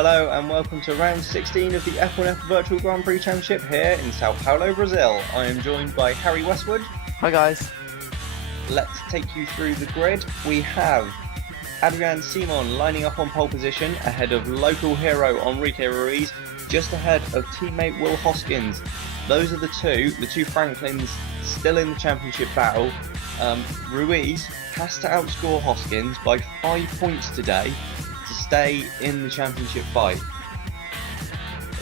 Hello and welcome to round 16 of the F1F Virtual Grand Prix Championship here in Sao Paulo, Brazil. I am joined by Harry Westwood. Hi guys. Let's take you through the grid. We have Adrian Simon lining up on pole position ahead of local hero Enrique Ruiz, just ahead of teammate Will Hoskins. Those are the two Franklins still in the championship battle. Ruiz has to outscore Hoskins by 5 points today to stay in the championship fight.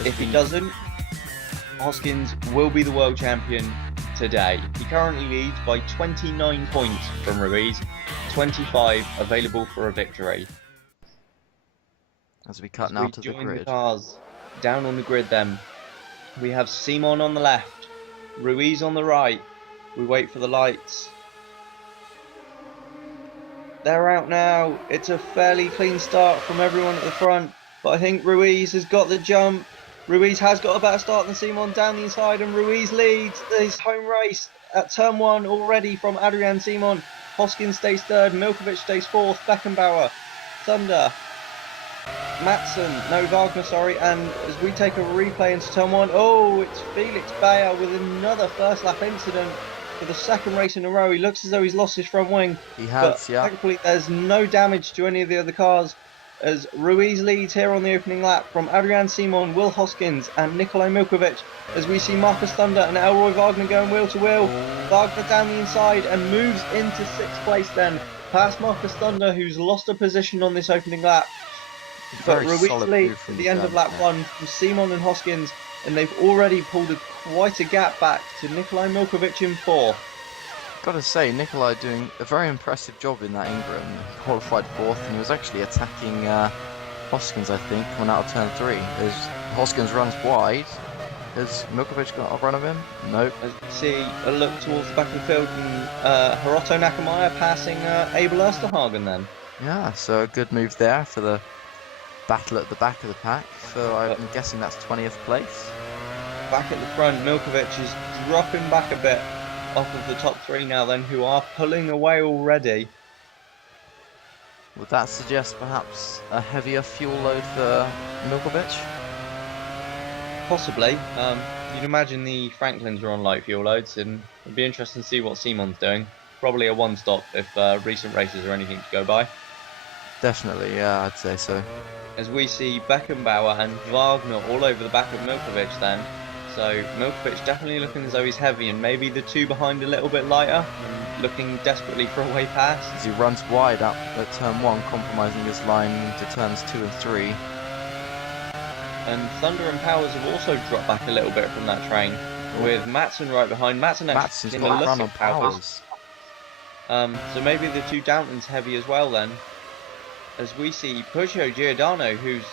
If he doesn't, Hoskins will be the world champion today. He currently leads by 29 points from Ruiz, 25 available for a victory. As we cut now to the grid. The cars down on the grid then. We have Simon on the left, Ruiz on the right. We wait for the lights. They're out now. It's a fairly clean start from everyone at the front, but I think Ruiz has got the jump. Ruiz has got a better start than Simon down the inside, and Ruiz leads his home race at turn 1 already from Adrian Simon. Hoskins stays third, Milkovic stays fourth, Beckenbauer, Thunder, Wagner, sorry, and as we take a replay into turn 1, oh, it's Felix Bayer with another first lap incident. For the second race in a row, he looks as though he's lost his front wing. He has, but yeah. Thankfully, there's no damage to any of the other cars as Ruiz leads here on the opening lap from Adrian Simon, Will Hoskins and Nikolai Milkovic, as we see Marcus Thunder and Elroy Wagner going wheel to wheel. Wagner down the inside and moves into 6th place then, past Marcus Thunder, who's lost a position on this opening lap. But Ruiz leads at the end of lap 1 from Simon and Hoskins, and they've already pulled quite a gap back to Nikolai Milkovic in 4th. Gotta say, Nikolai doing a very impressive job in that Ingram. He qualified 4th and he was actually attacking Hoskins, I think, coming out of turn 3. As Hoskins runs wide, has Milkovic got a run of him? Nope. As we see a look towards the back of the field and Hiroto Nakamaya passing Abel Osterhagen then. Yeah, so a good move there for the battle at the back of the pack. So I'm guessing that's 20th place. Back at the front, Milkovic is dropping back a bit off of the top 3 now then, who are pulling away already. Would that suggest perhaps a heavier fuel load for Milkovic? Possibly. You'd imagine the Franklins are on light fuel loads, and it'd be interesting to see what Simon's doing. Probably a one-stop if recent races are anything to go by. Definitely, yeah, I'd say so. As we see Beckenbauer and Wagner all over the back of Milkovic then. So Milkovic definitely looking as though he's heavy, and maybe the 2 behind a little bit lighter, and looking desperately for a way past. As he runs wide up at turn 1, compromising his line into turns 2 and 3. And Thunder and Powers have also dropped back a little bit from that train, with Matson right behind. Matson's got a run on Powers. So maybe the 2 Downtons heavy as well then. As we see Puccio Giordano, who's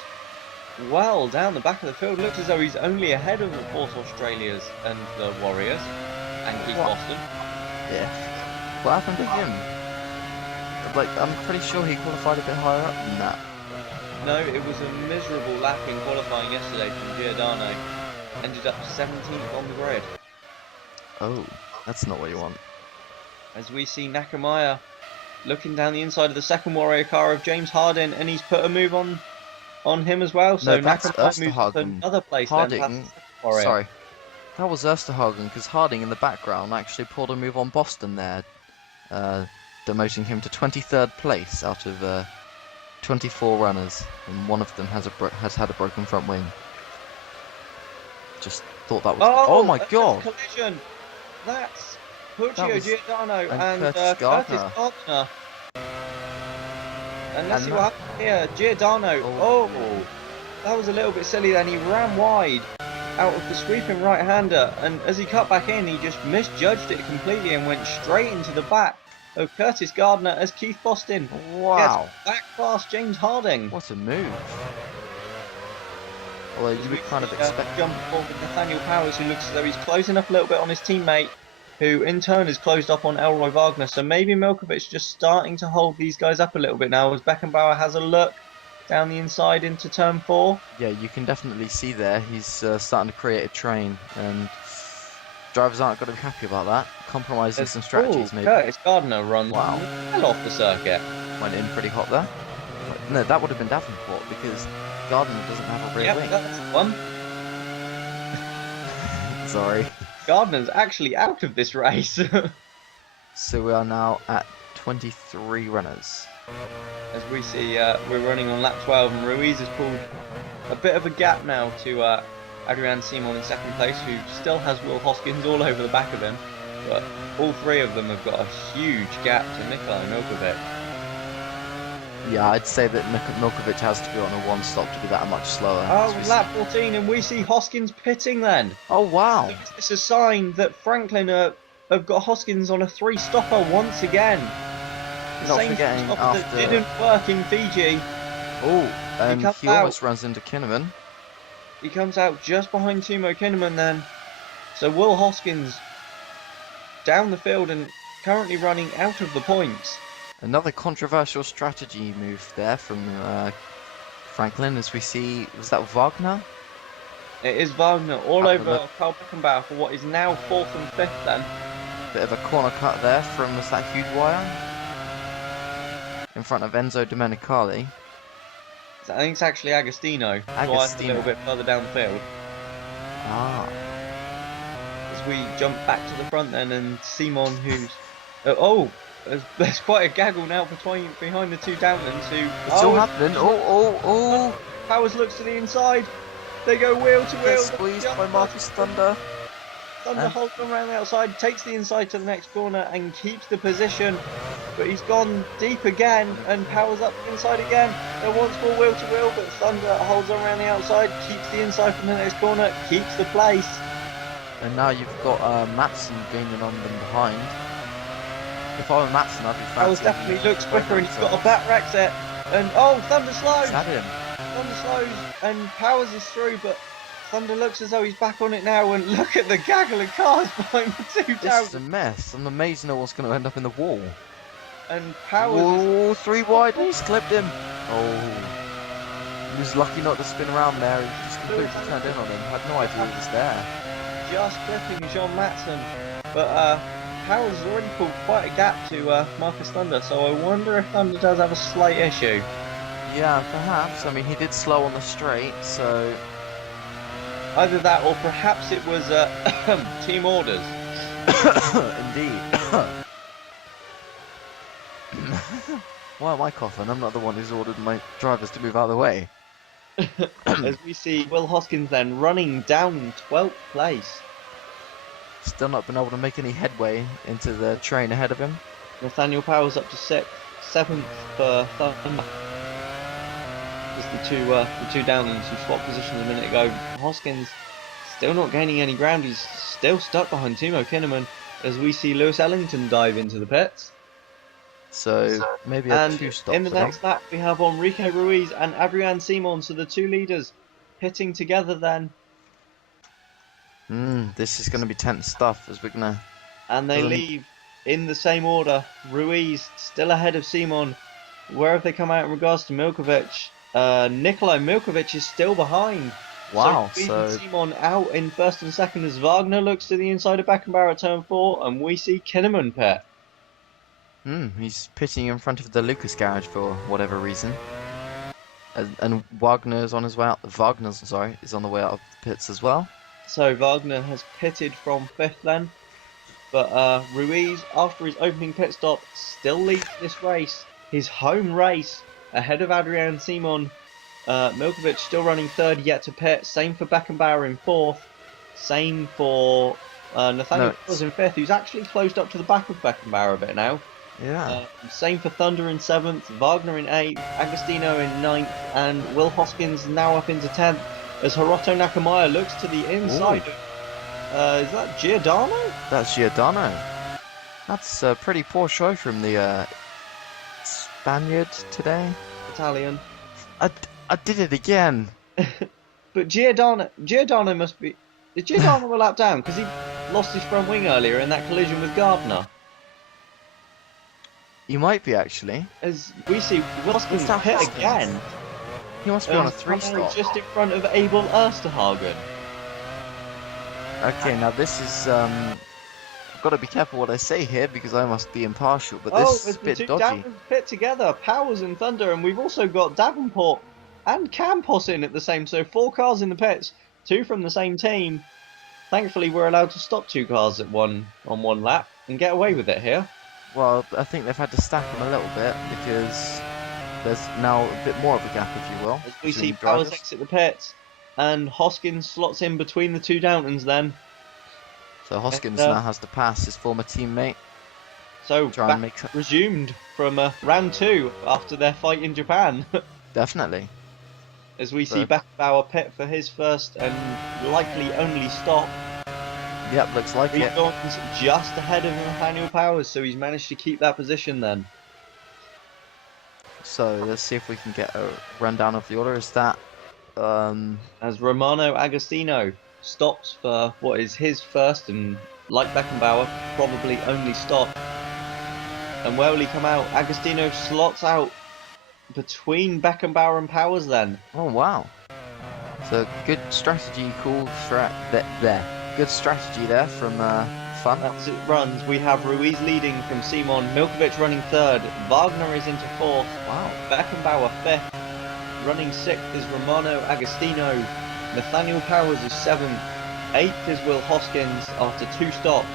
well down the back of the field, looks as though he's only ahead of the Force Australias and the Warriors and Keith Boston. Yeah. What happened to him? Like, I'm pretty sure he qualified a bit higher up than that. No, it was a miserable lap in qualifying yesterday from Giordano. Ended up 17th on the grid. Oh, that's not what you want. As we see Nakamaya looking down the inside of the second Warrior car of James Harding, and he's put a move on him as well. So no, that's Nakamaya moves to another place. Harding, sorry, that was Osterhagen, because Harding in the background actually pulled a move on Boston there, demoting him to 23rd place out of 24 runners, and one of them has had a broken front wing. Just thought that was. Oh my god! Collision. That's Puccio Giordano and Curtis Gardner. And let's see what happened here. Giordano. Oh, that was a little bit silly then. He ran wide out of the sweeping right-hander, and as he cut back in, he just misjudged it completely and went straight into the back of Curtis Gardner as Keith Boston wow. gets back past James Harding. What a move. Although you would kind of expect jump forward with Nathaniel Powers, who looks as though he's closing up a little bit on his teammate, who in turn is closed up on Elroy Wagner. So maybe Milkovic just starting to hold these guys up a little bit now as Beckenbauer has a look down the inside into turn 4. Yeah, you can definitely see there he's starting to create a train, and drivers aren't going to be happy about that. Compromising some strategies maybe. Curtis Gardner runs well off the circuit. Went in pretty hot there. No, that would have been Davenport because Gardner doesn't have a rear Yep, wing. that's the one. Sorry. Gardner's actually out of this race. So we are now at 23 runners. As we see, we're running on lap 12, and Ruiz has pulled a bit of a gap now to Adrian Simon in second place, who still has Will Hoskins all over the back of him. But all three of them have got a huge gap to Nikolai Milkovic. Yeah, I'd say that Milkovic has to be on a one-stop to be that much slower. Oh, lap 14, and we see Hoskins pitting then. Oh, wow. So it's a sign that Franklin have got Hoskins on a three-stopper once again. The Not same forgetting three-stopper after... that didn't work in Fiji. Oh, and he almost out. runs into Kinnaman. He comes out just behind Timo Kinnaman then. So Will Hoskins down the field and currently running out of the points. Another controversial strategy move there from Franklin, as we see, was that Wagner? It is Wagner all Up over Carl Beckenbauer for what is now 4th and 5th then. Bit of a corner cut there from, was that Hugh in front of Enzo Domenicali. I think it's actually Agostino. Twice a little bit further down the field. Ah. As we jump back to the front then, and Simon, who's there's quite a gaggle now behind the two Downlands who. It's all happening. Oh! Powers looks to the inside. They go wheel to wheel. Gets squeezed by Marcus Thunder. Thunder holds on around the outside, takes the inside to the next corner and keeps the position. But he's gone deep again, and Powers up the inside again. There once more wheel to wheel, but Thunder holds on around the outside, keeps the inside from the next corner, keeps the place. And now you've got Matson gaining on them behind. If I were Matson, I'd be fancy. Powers definitely looks quicker, and he's got a back rack set. And Thunder slows. Had him. Thunder slows, and Powers is through, but Thunder looks as though he's back on it now, and look at the gaggle of cars behind the two This is a mess. I'm amazed no one's going to end up in the wall. And Powers. Oh, 3 wide, he's clipped him. Oh, he was lucky not to spin around there. He just completely turned in on him. Had no idea he was there. Just clipping John Matson, but Powers has already pulled quite a gap to Marcus Thunder, so I wonder if Thunder does have a slight issue. Yeah, perhaps. I mean, he did slow on the straight, so... Either that, or perhaps it was team orders. Indeed. Why am I coughing? I'm not the one who's ordered my drivers to move out of the way. As we see Will Hoskins then running down 12th place. Still not been able to make any headway into the train ahead of him. Nathaniel Powers up to 6th, 7th for Thunder. As the two Downlands who swapped positions a minute ago. Hoskins still not gaining any ground. He's still stuck behind Timo Kinnaman as we see Lewis Ellington dive into the pits. So maybe a 2-stop. In the next lap we have Enrique Ruiz and Adrian Simon, so the two leaders pitting together then. This is going to be tense stuff as we're going to... And they leave in the same order. Ruiz still ahead of Simon. Where have they come out in regards to Milkovic? Nikolai Milkovic is still behind. Wow, so Simon out in 1st and 2nd as Wagner looks to the inside of Beckenbauer at turn 4, and we see Kinnaman pit. He's pitting in front of the Lucas garage for whatever reason. And Wagner's on his way out. Is on the way out of the pits as well. So Wagner has pitted from 5th then. But Ruiz, after his opening pit stop, still leads this race. His home race ahead of Adrian Simon. Milkovic still running 3rd, yet to pit. Same for Beckenbauer in 4th. Same for Nathaniel Powers in 5th, who's actually closed up to the back of Beckenbauer a bit now. Yeah. Same for Thunder in 7th, Wagner in 8th, Agostino in 9th, and Will Hoskins now up into 10th as Hiroto Nakamaya looks to the inside. Is that Giordano? That's Giordano. That's a pretty poor show from the Spaniard today. Italian. I did it again. But Giordano must be... Is Giordano a lap down? Because he lost his front wing earlier in that collision with Gardner. He might be, actually. As we see, Will Hoskins hit again. He must be on a 3-stop. Just in front of Abel Ersterhagen. Okay, now this is got to be careful what I say here because I must be impartial, but Oh, this is as a the bit two dodgy. Downlands pit together, Powers and Thunder, and we've also got Davenport and Campos in at the same. So 4 cars in the pits, 2 from the same team. Thankfully, we're allowed to stop 2 cars at on one lap and get away with it here. Well, I think they've had to stack them a little bit because there's now a bit more of a gap, if you will, As we see between Powers drivers. exit the pits, and Hoskins slots in between the 2 Downtons then. So Hoskins And, now has to pass his former teammate. So Try back and make resumed from round 2 after their fight in Japan. definitely. As we see So, Beckenbauer pit for his first and likely only stop. yep, looks like it. Jordan's just ahead of Nathaniel Powers, so he's managed to keep that position then. So let's see if we can get a rundown of the order. Is that As Romano Agostino stops for what is his first and, like Beckenbauer, probably only stop. And where will he come out? Agostino slots out between Beckenbauer and Powers then. oh wow. So good strategy, there. Good strategy there from Fun. As it runs, we have Ruiz leading from Simon, Milkovic running 3rd, Wagner is into 4th, Wow. Beckenbauer 5th, running 6th is Romano Agostino, Nathaniel Powers is 7th, 8th is Will Hoskins after 2 stops,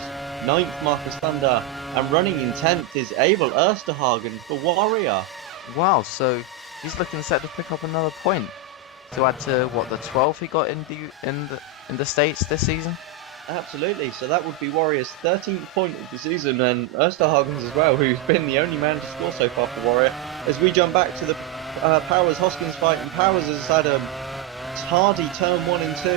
9th Marcus Thunder, and running in 10th is Abel Ersterhagen for Warrior. Wow, so he's looking set to pick up another point to add to what, the 12 he got in the States this season? Absolutely, so that would be Warrior's 13th point of the season, and Ersterhagen's as well, who's been the only man to score so far for Warrior. As we jump back to the Powers-Hoskins fight, and Powers has had a tardy turn 1 and 2,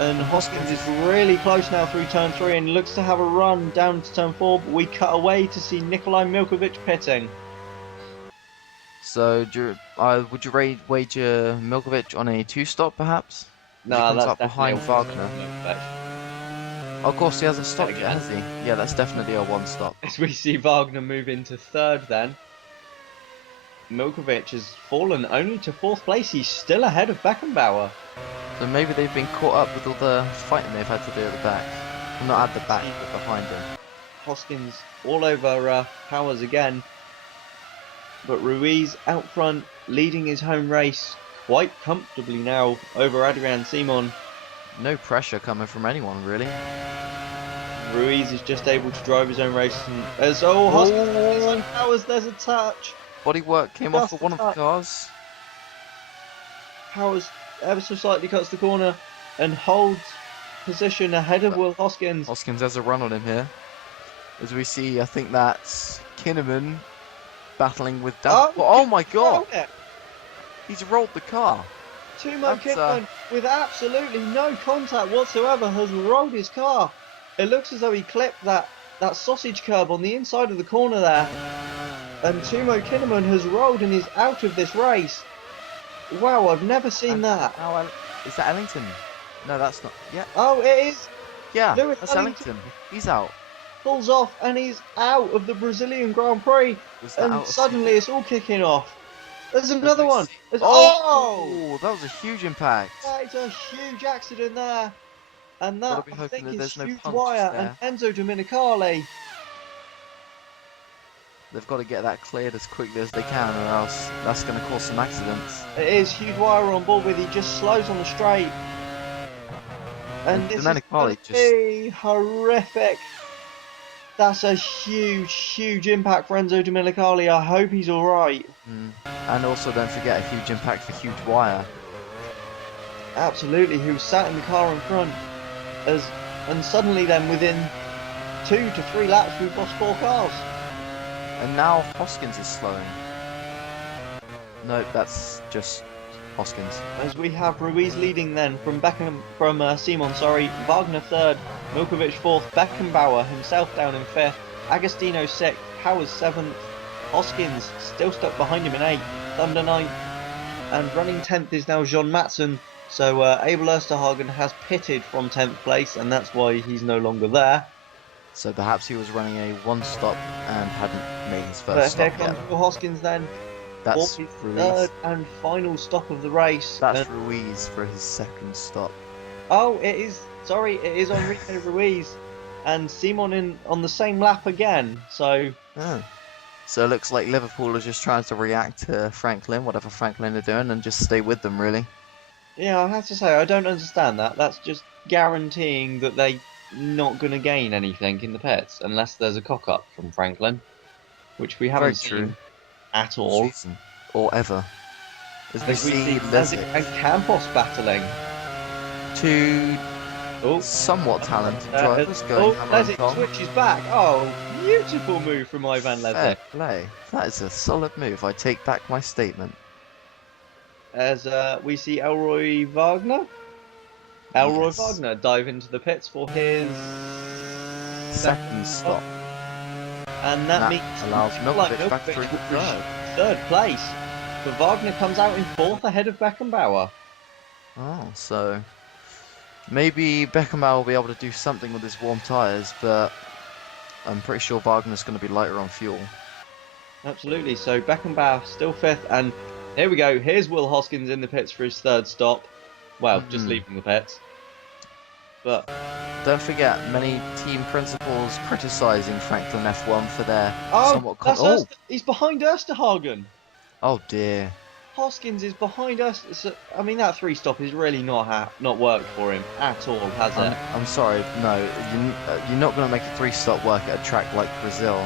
and Hoskins is really close now through turn 3 and looks to have a run down to turn 4, but we cut away to see Nikolai Milkovic pitting. So would you wager Milkovic on a 2-stop perhaps? No, he comes that's up behind definitely Wagner. Of course, he hasn't stopped yet, has he? Yeah, that's definitely a 1-stop. As we see Wagner move into 3rd then. Milkovic has fallen only to 4th place. He's still ahead of Beckenbauer. So maybe they've been caught up with all the fighting they've had to do at the back. Well, not at the back, but behind him. Hoskins all over Powers again. But Ruiz out front, leading his home race quite comfortably now over Adrian Simon. No pressure coming from anyone, really. Ruiz is just able to drive his own race. And as Hoskins is on Powers, there's a touch. Bodywork came off of one of the cars. Powers ever so slightly cuts the corner and holds position ahead of Will Hoskins. Hoskins has a run on him here. As we see, I think that's Kinnaman battling with oh my god! He's rolled the car. Timo Kinnaman, with absolutely no contact whatsoever, has rolled his car. It looks as though he clipped that sausage curb on the inside of the corner there. And Timo Kinnaman has rolled and is out of this race. Wow, I've never seen that. Is that Ellington? No, that's not. Yeah. Oh, it is. Yeah, Lewis that's Ellington. He's out. Pulls off and he's out of the Brazilian Grand Prix. And suddenly it's all kicking off. There's another one. Oh, that was a huge impact. That is a huge accident there. And that, I think, is no Huge Wire and Enzo Domenicali. They've got to get that cleared as quickly as they can, or else that's going to cause some accidents. It is Huge Wire on board with. He just slows on the straight. And this is going to be horrific. That's a huge impact for Enzo Domenicali. I hope he's alright. And also don't forget a huge impact for Huge Wire. Absolutely, who sat in the car in front. And suddenly then within 2 to 3 laps we've lost 4 cars. And now Hoskins is slowing. Nope, that's just Hoskins. As we have Ruiz leading then from Simon, Wagner 3rd, Milkovic 4th, Beckenbauer himself down in 5th, Agostino 6th, Powers 7th, Hoskins still stuck behind him in 8th, Thunder 9th, and running 10th is now John Matson. So Abel Ersterhagen has pitted from 10th place, and that's why he's no longer there. So perhaps he was running a 1-stop and hadn't made his first stop yet. Here comes Will Hoskins then. That's his Ruiz. 3rd and final stop of the race. That's Ruiz for his 2nd stop. Oh, it is. Sorry, it is Enrique Ruiz. and Simon on the same lap again. So Oh. So it looks like Liverpool are just trying to react to Franklin, whatever Franklin are doing, and just stay with them, really. yeah, I have to say I don't understand that. That's just guaranteeing that they're not going to gain anything in the pits unless there's a cock up from Franklin, which we Very haven't true. seen at All all. season. Or ever. As we As we see Les Lazic and Campos battling. two Oh, somewhat talented drivers going hammer and Lazic tong. switches back. Oh, beautiful move from Ivan Fair Lazic. play. That is a solid move. I take back my statement. As we see Elroy Wagner. Elroy Yes. Wagner dive into the pits for his Second stop. and that means allows like Milkovic back through Milkovic the will third. push third place. But Wagner comes out in fourth ahead of Beckenbauer. Oh, so maybe Beckenbauer will be able to do something with his warm tyres, but I'm pretty sure Wagner's going to be lighter on fuel. Absolutely. So Beckenbauer still fifth, and here we go. Here's Will Hoskins in the pits for his third stop. Well, just leaving the pits. But don't forget, many team principals criticising Franklin F1 for their somewhat... he's behind Ersterhagen. Oh dear. Hoskins is behind us. So, I mean, that three stop is really not worked for him at all, has it? I'm sorry, no. You're not going to make a three-stop work at a track like Brazil.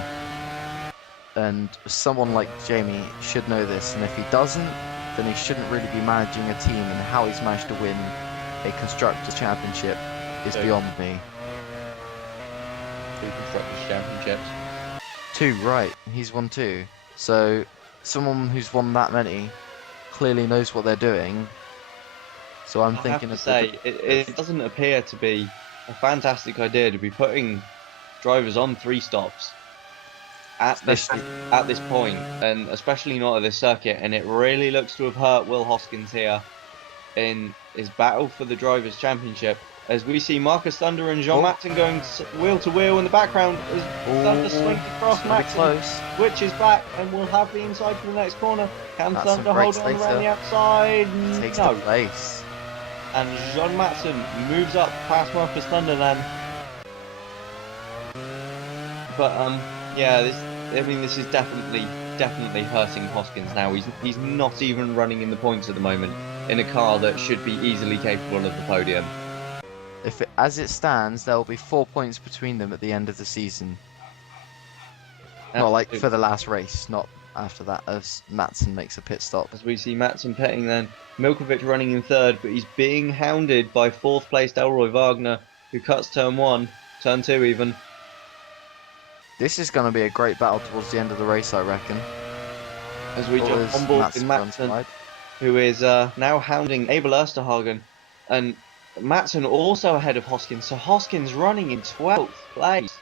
And someone like Jamie should know this, and if he doesn't, then he shouldn't really be managing a team, and how he's managed to win a Constructors' Championship is beyond me. 2 Constructors' Championships. 2, right. He's won 2. So, someone who's won that many clearly knows what they're doing. So I'm thinking I have to say, it doesn't appear to be a fantastic idea to be putting drivers on 3 stops at this point, and especially not at this circuit. And it really looks to have hurt Will Hoskins here in his battle for the Drivers' Championship. As we see Marcus Thunder and Jean Matson going wheel to wheel in the background as Thunder swings across Matson, which is back and will have the inside for the next corner. Can Thunder hold on around the outside? Takes no. the place. And Jean Matson moves up past Marcus Thunder then. But yeah, this is definitely hurting Hoskins now. He's not even running in the points at the moment in a car that should be easily capable of the podium. As it stands, there will be 4 points between them at the end of the season. Not like for the last race, not after that, as Matson makes a pit stop. As we see Matson pitting then, Milkovic running in third, but he's being hounded by 4th placed Elroy Wagner, who cuts turn 1, turn 2 even. This is going to be a great battle towards the end of the race, I reckon. As we jump on board with Matson, who is now hounding Abel Ersterhagen, and Matson also ahead of Hoskins, so Hoskins running in 12th place.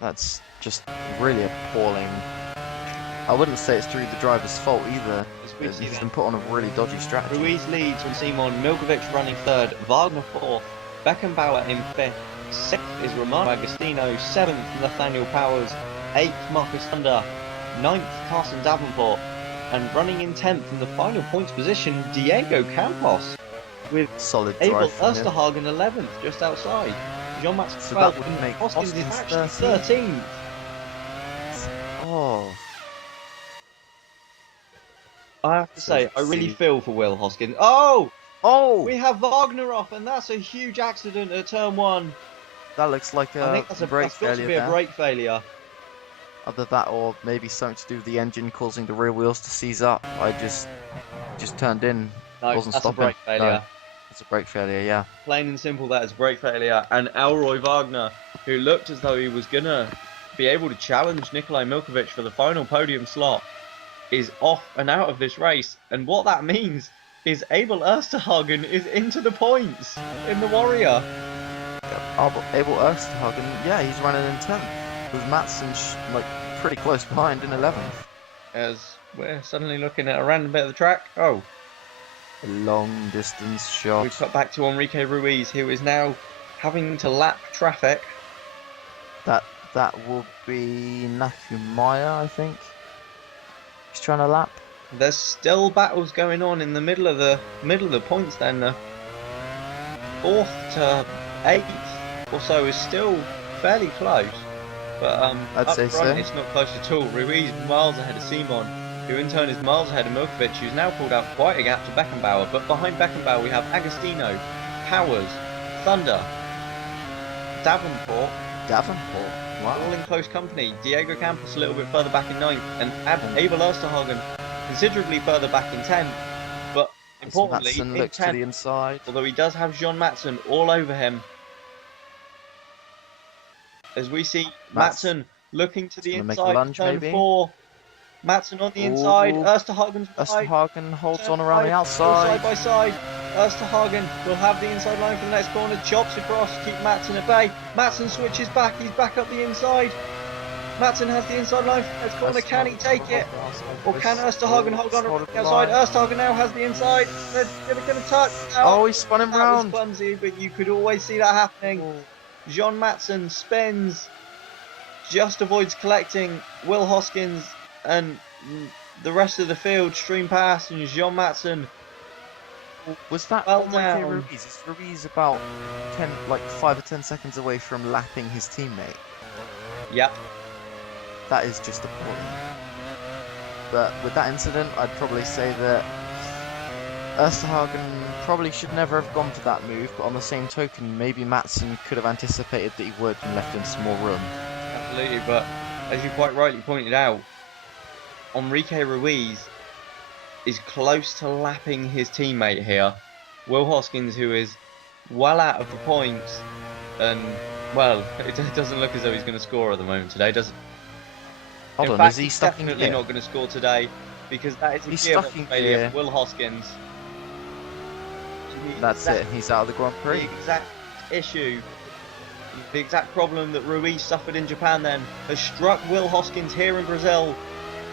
That's just really appalling. I wouldn't say it's through the driver's fault either. He's been put on a really dodgy strategy. Ruiz leads from Simon, Milkovic running 3rd, Wagner 4th, Beckenbauer in 5th, 6th is Romano Agostino, 7th Nathaniel Powers, 8th Marcus Thunder, 9th Carson Davenport, and running in 10th in the final points position, Diego Campos, with solid Abel Ersterhagen 11th, just outside. Jean Max 12th, and Hoskins is actually 13th. Oh. I have to say, I really feel for Will Hoskins. Oh! Oh! We have Wagner off, and that's a huge accident at turn 1. That looks like I think that's brake failure. To be a brake failure. Either that, or maybe something to do with the engine causing the rear wheels to seize up. I just turned in. No, wasn't that's stopping. A brake failure. No, it's a brake failure, yeah. Plain and simple, that is a brake failure. And Elroy Wagner, who looked as though he was gonna be able to challenge Nikolai Milkovic for the final podium slot, is off and out of this race. And what that means is Abel Ersterhagen is into the points in the Warrior. Abel Ersterhagen, yeah, he's running in 10th, with Matson like pretty close behind in 11th. As we're suddenly looking at a random bit of the track. Oh, a long distance shot. We cut back to Enrique Ruiz, who is now having to lap traffic. That will be Nakumaya, I think. He's trying to lap. There's still battles going on in the middle of the points. Then the 4th to 8th or so is still fairly close. But I'd up say front, so. it's not close at all. Ruiz miles ahead of Simon, who in turn is miles ahead of Milkovic, who's now pulled out quite a gap to Beckenbauer. But behind Beckenbauer, we have Agostino, Powers, Thunder, Davenport, Wow. all in close company. Diego Campos a little bit further back in 9th, and Abel Osterhagen considerably further back in 10th. But importantly, Matson in looks to 10th, the inside. although he does have Jean Matson all over him. As we see Matson looking to the gonna make a inside, lunge, turn maybe? 4. Matson on the inside, Ooh. Osterhagen's right. Osterhagen holds Turn on around the right, still outside. side by side. Osterhagen will have the inside line for the next corner, chops across to keep Matson at bay. Matson switches back, he's back up the inside. Matson has the inside line for the next corner, can he take it? Or can Osterhagen hold on to the outside? Osterhagen now has the inside, they're going to touch. Oh, he spun him That round. was clumsy, but you could always see that happening. Jean Matson spins, just avoids collecting Will Hoskins, and the rest of the field stream past, and Jean Matson. Was that Well Enrique down. Ruiz? Is Ruiz about 5 or 10 seconds away from lapping his teammate? Yep. That is just appalling. But with that incident, I'd probably say that Osterhagen probably should never have gone for that move, but on the same token, maybe Matson could have anticipated that he would and left him some more room. Absolutely, but as you quite rightly pointed out, Enrique Ruiz is close to lapping his teammate here. Will Hoskins, who is well out of the points, and, well, it doesn't look as though he's going to score at the moment today, does it? Hold In on, fact, is he he's stuck in definitely gear? not going to score today, because that is a He's gearbox stuck in failure gear. for Will Hoskins. That's it, he's out of the Grand Prix. The exact issue, the exact problem that Ruiz suffered in Japan then, has struck Will Hoskins here in Brazil,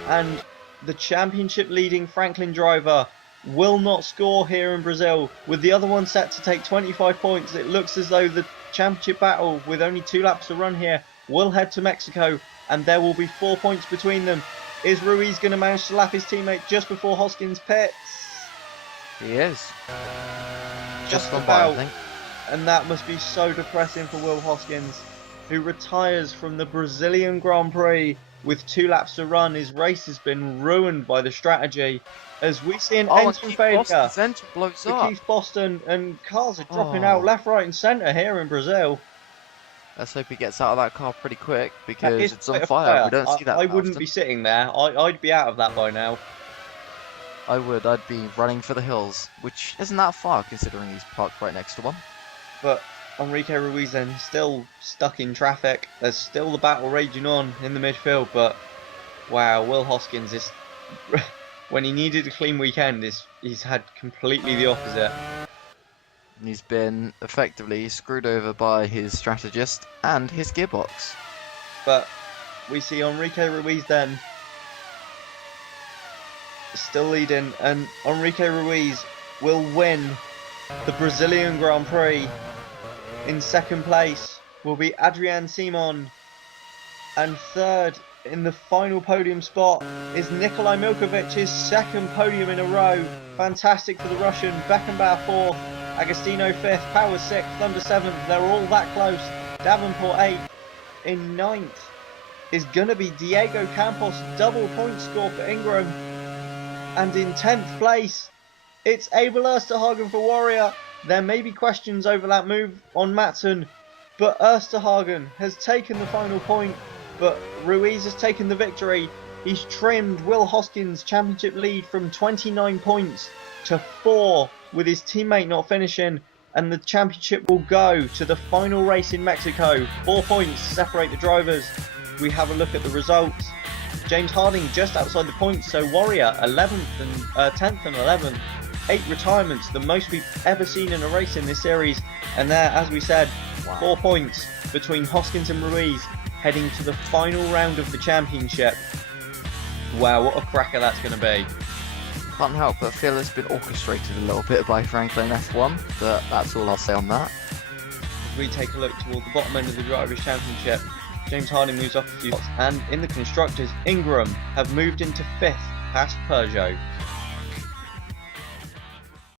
and the championship leading Franklin driver will not score here in Brazil. With the other one set to take 25 points, it looks as though the championship battle, with only 2 laps to run here, will head to Mexico, and there will be 4 points between them. Is Ruiz going to manage to lap his teammate just before Hoskins pits? He is. Just gone by, I about. think. And that must be so depressing for Will Hoskins, who retires from the Brazilian Grand Prix with 2 laps to run. His race has been ruined by the strategy, as we see an engine failure. Boston's engine blows The up. Keith Boston, and cars are dropping Oh. out left, right and centre here in Brazil. Let's hope he gets out of that car pretty quick, That because is it's quite on a fire. We don't see that I that wouldn't often. be sitting there. I'd be out of that by now. I would. I'd be running for the hills, which isn't that far considering he's parked right next to one. But Enrique Ruiz then still stuck in traffic. There's still the battle raging on in the midfield, but wow, Will Hoskins is when he needed a clean weekend, he's had completely the opposite. And he's been effectively screwed over by his strategist and his gearbox. But we see Enrique Ruiz then still leading, and Enrique Ruiz will win the Brazilian Grand Prix. In second place will be Adrian Simon, and third in the final podium spot is Nikolai Milkovic, his 2nd podium in a row. Fantastic for the Russian. Beckenbauer 4th, Agostino 5th, Power 6th, Thunder 7th. They're all that close. Davenport 8th. In 9th is going to be Diego Campos, double point score for Ingram. And in 10th place, it's Abel Osterhagen for Warrior. There may be questions over that move on Matson, but Osterhagen has taken the final point, but Ruiz has taken the victory. He's trimmed Will Hoskins' championship lead from 29 points to 4, with his teammate not finishing, and the championship will go to the final race in Mexico. 4 points separate the drivers. We have a look at the results. James Harding just outside the points, so Warrior 11th and 10th and 11th. 8 retirements, the most we've ever seen in a race in this series. And there, as we said, 4 points between Hoskins and Ruiz, heading to the final round of the championship. Wow, what a cracker that's going to be. Can't help but feel it's been orchestrated a little bit by Franklin F1, but that's all I'll say on that. As we take a look toward the bottom end of the Drivers' Championship, James Harding moves off a few spots, and in the Constructors, Ingram have moved into 5th past Peugeot.